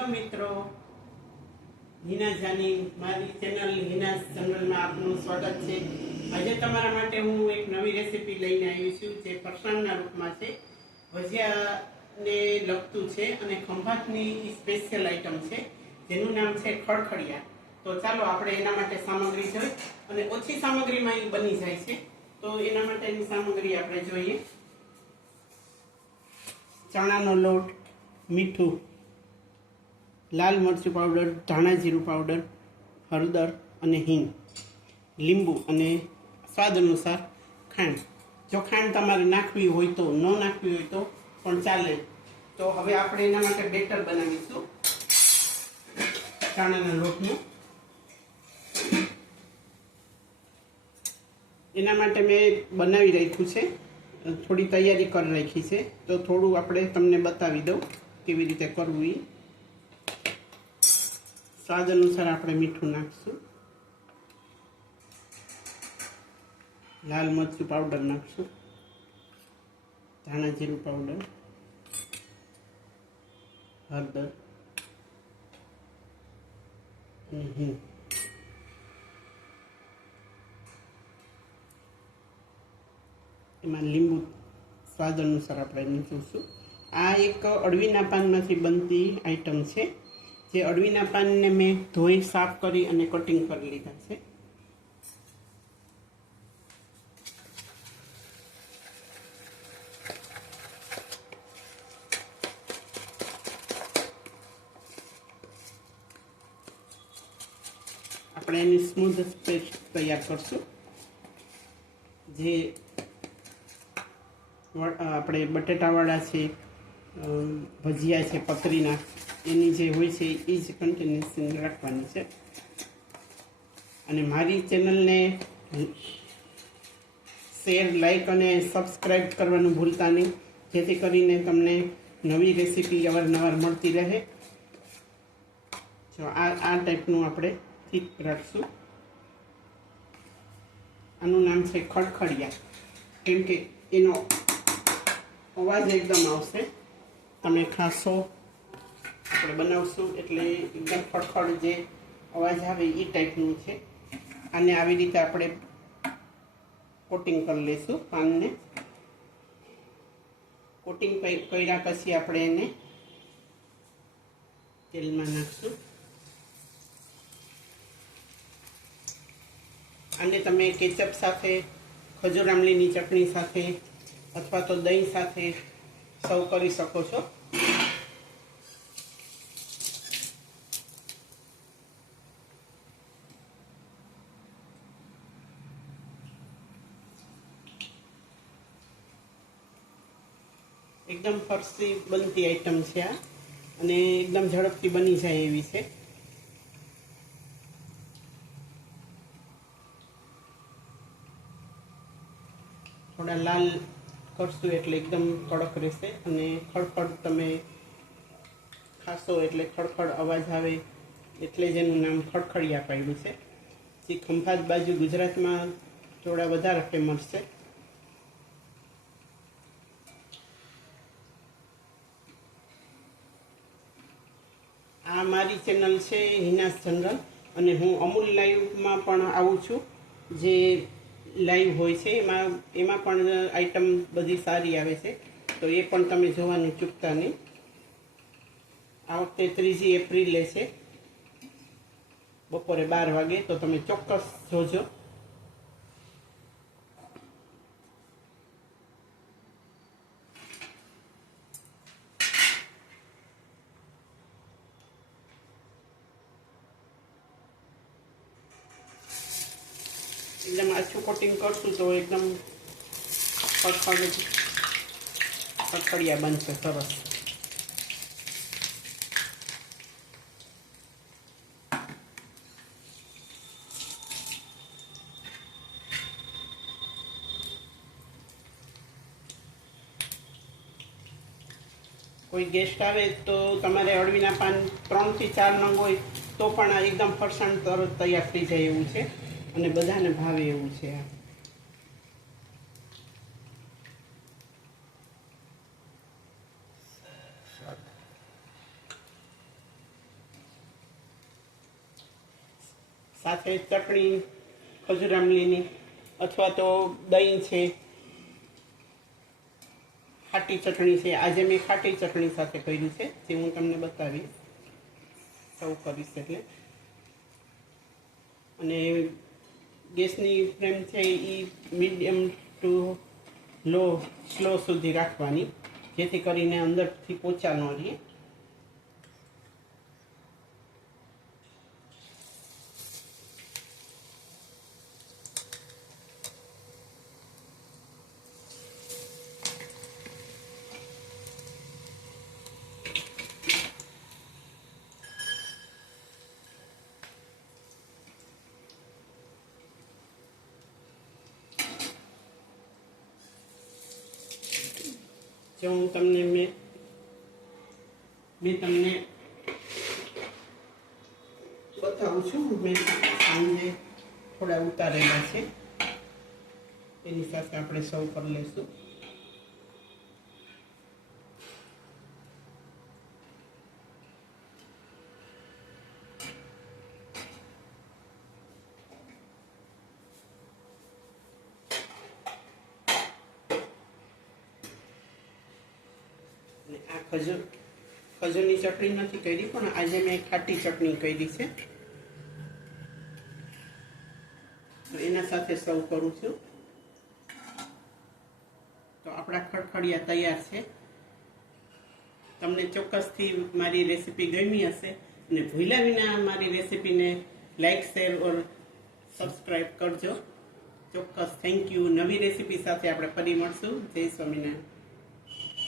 Hello મિત્રો. હિના જાની, મારી channel Hina ચેનલમાં આપનું સ્વાગત છે. આજે તમારા માટે હું એક નવી રેસીપી લઈને આવી છું જે ફરસાણના રૂપમાં છે. ભજીયાને લગતું છે અને ખંભાતની સ્પેશિયલ આઇટમ છે, જેનું નામ છે ખડખડિયા. તો ચાલો આપણે એના માટે સામગ્રી જોઈએ અને ઓછી સામગ્રીમાં એ બની જાય છે. તો એના માટેની સામગ્રી આપણે જોઈએ. ચણાનો લોટ, મીઠું લાલ મરચું પાવડર, ધાણા જીરું પાવડર, હળદર અને હિંગ, લીંબુ અને સ્વાદ અનુસાર ખાંડ. જો ખાંડ તમારે નાખવી હોય તો, ન નાખવી હોય તો પણ ચાલે. તો હવે આપણે એના માટે બેટર બનાવીશું ધાણાના લોટનું. એના માટે મેં બનાવી રાખ્યું છે. થોડી તૈયારી કરી રાખી છે. તો થોડું આપણે તમને બતાવી દઉં કેવી રીતે કરવું એ સ્વાદ અનુસાર આપણે મીઠું નાખશું. લાલ મરચું પાવડર નાખશું. ધાણા જીરું પાવડર હળદર. અને હિંગ. એમાં લીંબુ સ્વાદ અનુસાર આપણે નીચોશું. આ એક અળવીના પાનમાંથી બનતી આઈટમ છે. જે અળવીના પાનને મેં ધોઈ સાફ કરી અને કટિંગ કરી લીધા છે. આપણે એની સ્મૂધ પેસ્ટ તૈયાર કરશું. જે, આપણે બટેટાવાળા છે ભજીયા છે પકરીના એની જે હોય છે, એ જ કન્ટિન્યુશન રાખવાની છે. અને મારી ચેનલને શેર લાઇક અને સબસ્ક્રાઈબ કરવાનું ભૂલતા નહીં. જેથી કરીને તમને નવી રેસીપી અવારનવાર મળતી રહે. જો આ આ ટાઈપનું આપણે થીક રાખશું. આનું નામ છે ખડખડિયા. કેમ કે એનો અવાજ એકદમ આવશે. તમે ખાશો આપણે બનાવશું એટલે એકદમ ફળફળ જે અવાજ આવે એ ટાઈપનું છે. આને આવી રીતે આપણે કોટિંગ કરી લઈશું પાનને. કોટિંગ કર્યા પછી આપણે એને તેલમાં નાખશું. આને તમે કેચઅપ સાથે, ખજૂર આમલીની ચટણી સાથે અથવા તો દહીં સાથે સર્વ કરી શકો છો. એકદમ ફરસી બનતી આઈટમ છે આ. અને એકદમ ઝડપથી બની જાય એવી છે. થોડા લાલ કરશું એટલે એકદમ કડક રહેશે અને ખડખડ તમે ખાશો એટલે ખડખડ અવાજ આવે એટલે જ એનું નામ ખડખડિયા પાડ્યું છે. જે ખંભાત બાજુ ગુજરાતમાં થોડા વધારે ફેમસ છે. આ મારી ચેનલ છે હિનાસ જનરલ અને હું અમૂલ લાઈવમાં પણ આવું છું. જે લાઈવ હોય છે, એમાં એમાં પણ આઈટમ બધી સારી આવે છે, તો એ પણ તમે જોવાનું ચૂકતા નહીં. આ વખતે ત્રીજી એપ્રિલે છે. બપોરે બાર વાગે, તો તમે ચોક્કસ જોજો. એકદમ આછું કોટિંગ કરશું તો એકદમ ખડખડિયા બનશે, સરસ. કોઈ ગેસ્ટ આવે તો તમારે અળવીના પાન ત્રણથી ચાર નંગ હોય તો પણ આ એકદમ ફરસાણ તરત તૈયાર થઈ જાય એવું છે. અને બધાને ભાવે એવું છે આ સાથે ચટણી ખજુરામલીની અથવા તો દહીં છે. ખાટી ચટણી છે. આજે મેં ખાટી ચટણી સાથે કર્યું છે, જે હું તમને બતાવીશ. સૌ કરીશ એટલે અને ગેસની ફ્લેમ છે એ મીડિયમ ટુ લો, સ્લો સુધી રાખવાની, જેથી કરીને અંદરથી પોચા ન રહે. જે હું તમને મેં મેં તમને બતાવું છું. મેં સાંજે થોડા ઉતારેલા છે. એની સાથે આપણે સૌ કરી લઈશું. આ ખજૂર, ખજૂરની ચટણી નથી કરી, પણ આજે મેં ખાટી ચટણી કરી છે. એના સાથે સર્વ કરું છું. તો આપણા ખડખડિયા તૈયાર છે. તમને ચોક્કસથી મારી રેસીપી ગમી હશે અને ભૂલ્યા વિના મારી રેસીપીને લાઈક, શેર ઓર સબસ્ક્રાઈબ કરજો. ચોક્કસ થેન્ક યુ. નવી રેસીપી સાથે આપણે ફરી મળશું. જય સ્વામિનારાયણ.